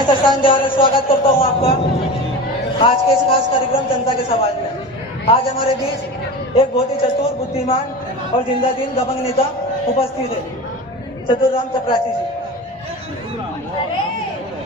मैं सत्सान द्वारा स्वागत करता हूँ आपका आज के इस खास कार्यक्रम जनता के सवाल में। आज हमारे बीच एक बहुत ही चतुर, बुद्धिमान और जिंदादिल दबंग नेता उपस्थित है, चतुराम चपरासी जी। अरे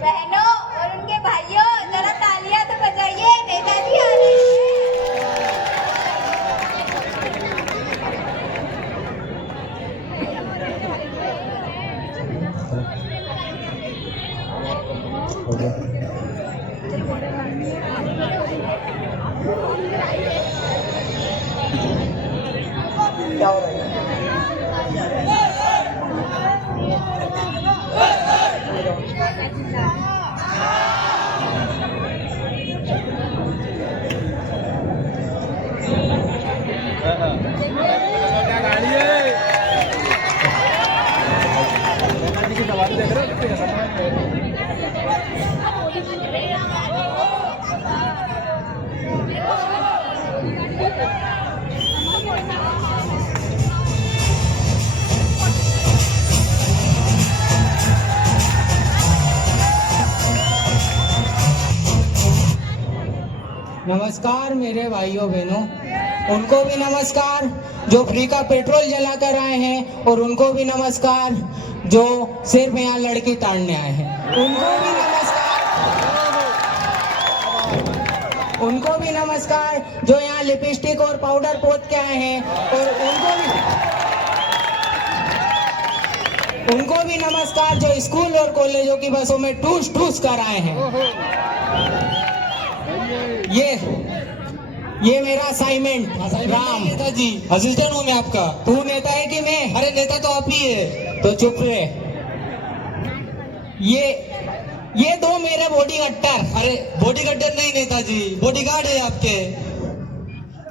बहनों और उनके भाइयों, जरा तालियां तो बजाइए, नेताजी आ रहे हैं। क्या हो रहा है? नमस्कार मेरे भाइयों बहनों, उनको भी नमस्कार जो फ्री का पेट्रोल जला कर आए हैं, और उनको भी नमस्कार जो सिर्फ यहाँ लड़की ताड़ने आए हैं। उनको भी नमस्कार जो यहाँ लिपस्टिक और पाउडर पोत के आए हैं, और उनको भी नमस्कार जो स्कूल और कॉलेजों की बसों में ठूस ठूस कर आए हैं। ये मेरा असाइनमेंट राम। नेताजी असिस्टेंट हूँ मैं आपका। तू नेता है कि मैं? अरे नेता तो आप ही है। तो चुप रहे। ये दो मेरे बॉडी गट्टर। अरे बॉडी गार्ड नहीं नेताजी, बॉडी गार्ड है आपके।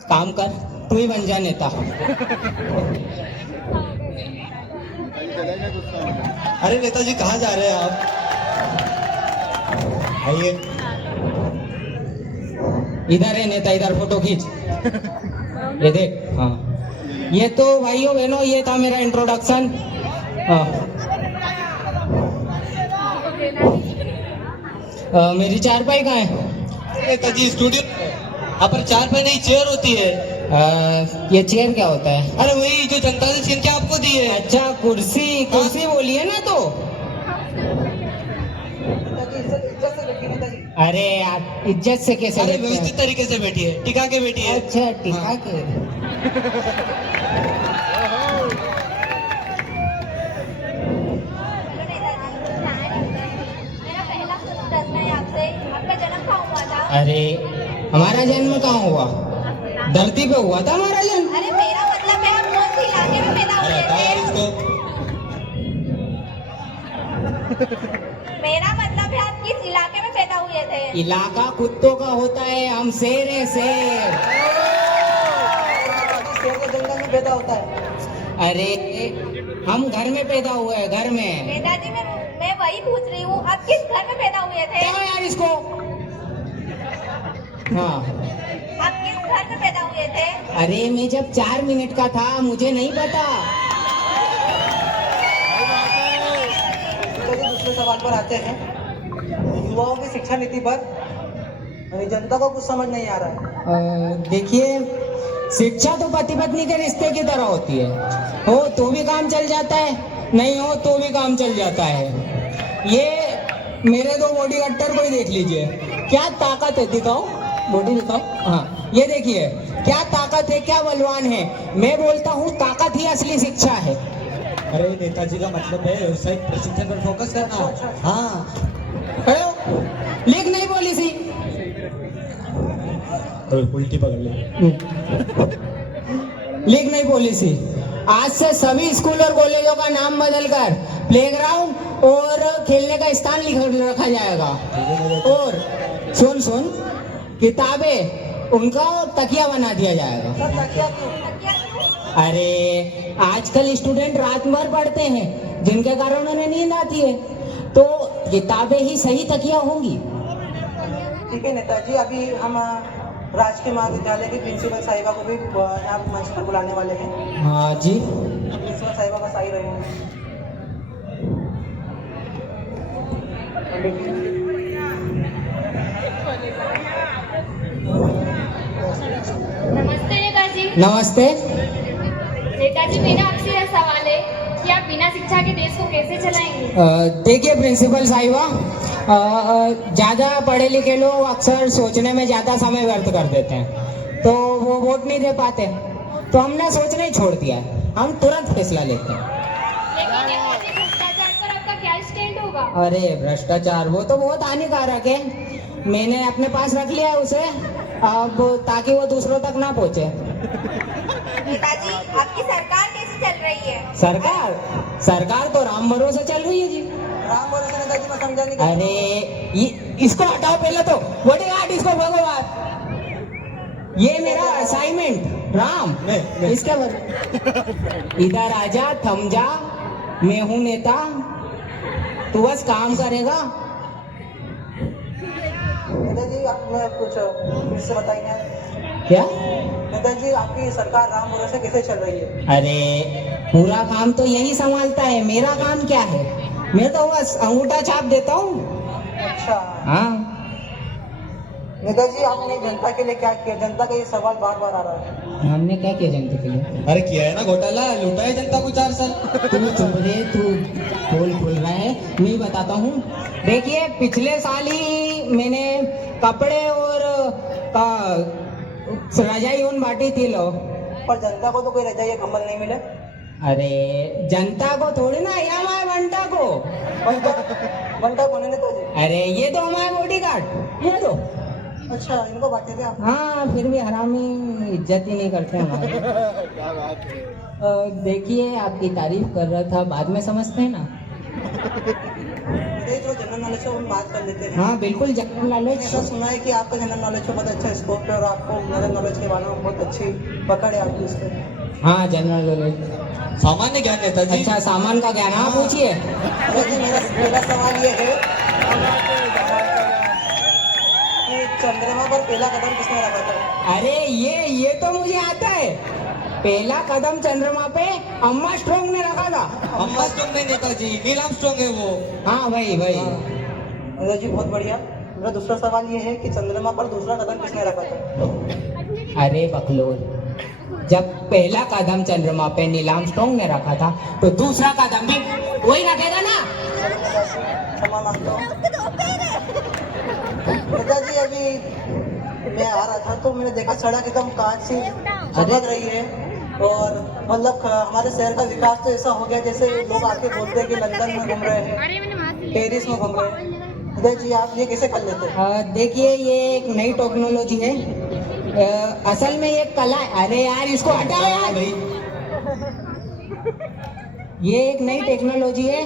काम कर, तू ही बन जा नेता। अरे नेताजी कहाँ जा रहे हैं आप? आइए। इधर है नेता, इधर फोटो खींच। ये देख। हाँ, ये तो भाइयों बहनों ये था मेरा इंट्रोडक्शन। मेरी चारपाई कहाँ है? नेताजी स्टूडियो यहाँ पर चारपाई नहीं चेयर होती है। ये चेयर क्या होता है? अरे वही जो जनता ने छीन के आपको दी है। अच्छा, कुर्सी बोलिए ना। तो इज्जत से बैठिए नेताजी। अरे यार, इज्जत से कैसे अरे बैठते हैं? व्यवस्थित तरीके से बैठिए, टिका के बैठिए। अच्छा, टिका के। मेरा पहला प्रश्न है आपसे, आपका जन्म कहाँ हुआ था? अरे हमारा जन्म कहाँ हुआ? धरती पे हुआ था हमारा जन्म। अरे मेरा मतलब है आप कौन से इलाके में पैदा हुए थे? मेरा मतलब है आप किस इलाके में पैदा हुए थे? इलाका कुत्तों का होता है, हम शेर हैं, शेर। शेर के जंगल में पैदा होता है। अरे हम घर में पैदा हुए हैं, घर में। नेताजी मैं वही पूछ रही हूँ, आप किस घर में पैदा हुए थे? क्या यार इसको? हाँ, आप किस घर में पैदा हुए थे? अरे मैं जब 4 मिनट का था, मुझे नहीं पता। नेताजी दूसरे सवाल पर आते हैं, युवाओं की शिक्षा नीति पर। जनता को कुछ समझ नहीं आ रहा है। देखिए, शिक्षा तो पति पत्नी के रिश्ते की तरह होती है। हो तो भी काम चल जाता है, नहीं हो तो भी काम चल जाता है। ये मेरे दो बॉडी गट्टर को ही देख लीजिए, क्या ताकत है। दिखाओ बॉडी, दिखाओ। हाँ, ये देखिए क्या ताकत है, क्या बलवान है। मैं बोलता हूँ ताकत ही असली शिक्षा है। अरे नेताजी का मतलब है व्यावसायिक प्रशिक्षण पर फोकस करना। हाँ, लिख नहीं पॉलिसी। उल्टी पकड़ ले। लिख नहीं पॉलिसी। आज से सभी स्कूल और कॉलेजों का नाम बदलकर प्लेग्राउंड और खेलने का स्थान रखा जाएगा। और सुन किताबें उनका तकिया बना दिया जाएगा। अरे आजकल स्टूडेंट रात भर पढ़ते हैं, जिनके कारण उन्हें नींद आती है, तो किताबें ही सही तकिया होंगी। ठीक है नेताजी, अभी हम राजकीय महाविद्यालय की प्रिंसिपल साहिबा को भी यहाँ मंच पर बुलाने वाले हैं। हाँ जी, प्रिंसिपल साहिबा बस आई रहे हैं। नमस्ते। नेताजी, मेरा आपसे यह सवाल है कि आप बिना शिक्षा के देश को कैसे चलाएंगे? देखिए प्रिंसिपल साहिबा, ज़्यादा पढ़े लिखे लोग अक्सर सोचने में ज़्यादा समय व्यर्थ कर देते हैं, तो वो वोट नहीं दे पाते। तो हमने सोचना ही छोड़ दिया है, हम तुरंत फैसला लेते हैं। लेकिन नेताजी, भ्रष्टाचार पर आपका क्या स्टैंड होगा? अरे भ्रष्टाचार वो तो बहुत हानिकारक है, मैंने अपने पास रख लिया है उसे, अब ताकि वो दूसरों तक ना पहुंचे। नेताजी, आपकी सरकार कैसी चल रही है? सरकार तो राम भरोसे चल रही है जी। राम भरोसे नेताजी मैं समझा नहीं। अरे इसको हटाओ पहले तो, बॉडीगार्ड इसको भगवान, ये मेरा असाइनमेंट राम, इसके बाद इधर आजा, थम जा, मैं हूँ नेता, तू बस काम करेगा। नेताजी आप मैं कुछ इससे बताएंगे? क्या? नेताजी आपकी सरकार राम भरोसे कैसे चल रही है? अरे पूरा काम तो यही संभालता है, मेरा काम क्या है, मैं तो बस अंगूठा छाप देता हूँ। अच्छा हाँ, नेताजी आपने जनता के लिए क्या किया? जनता का ये सवाल बार बार आ रहा है। हमने क्या किया जनता के लिए? अरे किया है ना घोटाला, लूटा है जनता को 4 साल। तू चुप रे, तू पोल खुल रहा है, मैं बताता हूँ। देखिए पिछले साल ही मैंने कपड़े और रजाई ऊन बांटी थी लो। पर जनता को तो कोई रजाई या कंबल नहीं मिले। अरे जनता को थोड़ी ना, ये हमारे बंटा को। बनता कौन है नेताजी? अरे ये तो हमारे बॉडीगार्ड, ये तो। अच्छा इनको बांटे थे आप? हाँ, फिर भी हरामी इज्जत ही नहीं करते हमारे। देखिए आपकी तारीफ कर रहा था, बाद में समझते हैं ना। तो जनरल नॉलेज से हम बात कर लेते हैं। हाँ बिल्कुल, जनरल नॉलेज। ऐसा सुना है कि आपका जनरल नॉलेज पे बहुत अच्छा स्कोप है और आपको जनरल नॉलेज के बारे में बहुत अच्छी पकड़ है आपकी इसके। हाँ जनरल नॉलेज। सामान्य ज्ञान नेताजी। अच्छा सामान का ज्ञान, हाँ पूछिए। नेताजी मेरा सवाल ये है कि चंद्रमा पर पहला कदम किसने रखा था? अरे ये तो मुझे आता है, पहला कदम चंद्रमा पे अम्मा स्ट्रॉन्ग ने रखा था। अम्मा स्ट्रॉन्ग नहीं नेताजी, नील आर्मस्ट्रॉन्ग है वो। हाँ वही। नेताजी बहुत बढ़िया। मेरा दूसरा सवाल ये है कि चंद्रमा पर दूसरा कदम किसने रखा था? अरे बकलोल, जब पहला कदम चंद्रमा पे नील आर्मस्ट्रॉन्ग ने रखा था, तो दूसरा कदम भी वही रखेगा ना। क्षमा मांगता हूँ नेताजी। अभी मैं आ रहा था तो मैंने देखा सड़क एकदम कांच सी चमक रही है और मतलब हमारे शहर का विकास तो ऐसा हो गया जैसे लोग आके बोलते हैं कि लंदन में घूम रहे हैं, पेरिस में घूम रहे हैं। नेताजी आप ये कैसे कर लेते हैं? देखिए ये एक नई टेक्नोलॉजी है, असल में ये कला है। अरे यार इसको हटाओ यार। ये एक नई टेक्नोलॉजी है,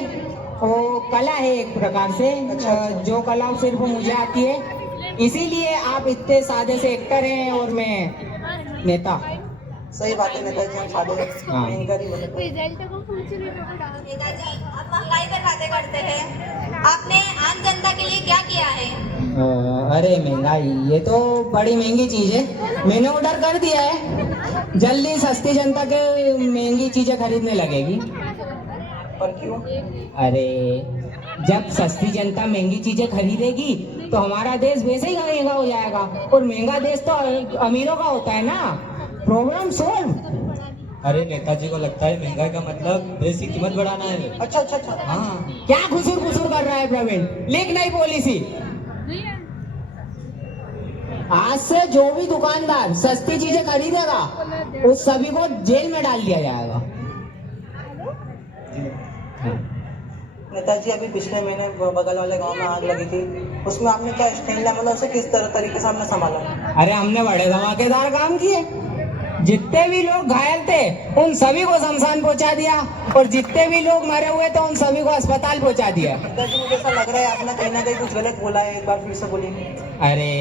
वो कला है एक प्रकार से। जो कला सिर्फ मुझे आती है, इसीलिए आप इतने सादे से एक्टर हैं और मैं नेता। सही बात है नेताजी, हम सादे हाँ। इनकार ही बोले। नेताजी, आप महंगाई पर बातें करते हैं, आपने आम जनता के लिए क्या किया है? अरे महंगाई, ये तो बड़ी महंगी चीज है, मैंने ऑर्डर कर दिया है, जल्दी सस्ती जनता के महंगी चीजें खरीदने लगेगी। पर क्यों? अरे जब सस्ती जनता महंगी चीजें खरीदेगी तो हमारा देश वैसे ही महंगा हो जाएगा, और महंगा देश तो अमीरों का होता है ना। Problem solve. अरे नेताजी को लगता है महंगाई का मतलब देश की कीमत बढ़ाना है। अच्छा। हाँ। क्या खुसुर कर रहा है प्रवीण, लिख नई पॉलिसी। आज से जो भी दुकानदार सस्ती चीजें खरीदेगा उस सभी को जेल में डाल दिया जाएगा। नेताजी अभी पिछले महीने बगल वाले गांव में आग लगी थी, उसमें आपने क्या स्टैंड लिया, मतलब उसे किस तरीके से आपने संभाला? अरे हमने बड़े धमाकेदार काम किए, जितने भी लोग घायल थे उन सभी को शमशान पहुंचा दिया, और जितने भी लोग मरे हुए थे उन सभी को अस्पताल पहुंचा दिया। नेताजी मुझे ऐसा लग रहा है आपने कहीं ना कहीं कुछ गलत बोला है, एक बार फिर से बोलिए। अरे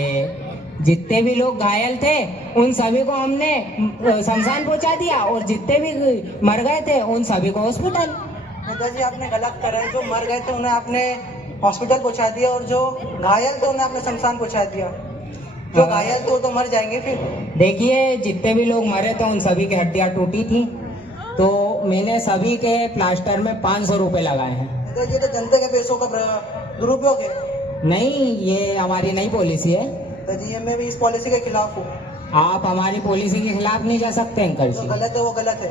जितने भी लोग घायल थे उन सभी को हमने शमशान पहुंचा दिया, और जितने भी मर गए थे उन सभी को हॉस्पिटल। नेताजी आपने गलत करा है, जो मर गए थे उन्हें आपने हॉस्पिटल पहुंचा दिया और जो घायल थे उन्हें आपने शमशान पहुंचा दिया। जो घायल थे वो तो मर जाएंगे फिर। देखिए जितने भी लोग मरे थे उन सभी की हड्डियां टूटी थी, तो मैंने सभी के प्लास्टर में 500 रुपए लगाए हैं। नेताजी ये तो जनता के पैसों का दुरुपयोग है। नहीं, ये हमारी नई पॉलिसी है। नेताजी मैं भी इस पॉलिसी के खिलाफ हूँ। आप हमारी पॉलिसी के खिलाफ नहीं जा सकते अंकल जो जी। गलत है वो गलत है।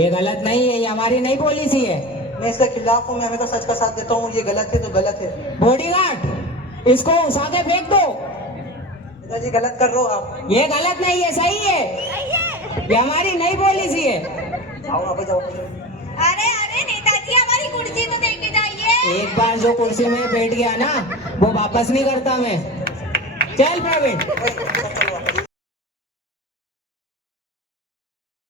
ये गलत नहीं है, ये हमारी नई पॉलिसी है। मैं इसके खिलाफ हूँ, मैं हमेशा सच का साथ देता हूँ। ये गलत है तो गलत है। बॉडीगार्ड, इसको उठा के फेंक दो। नेताजी गलत कर रहे हो आप। ये गलत नहीं है, सही है। ये हमारी नई पॉलिसी है। आओ आप जाओ। अरे अरे नेताजी हमारी कुर्सी तो देके जाइए। एक बार जो कुर्सी में बैठ गया ना, वो वापस नहीं करता मैं। चल प्रवीण। चलो आप।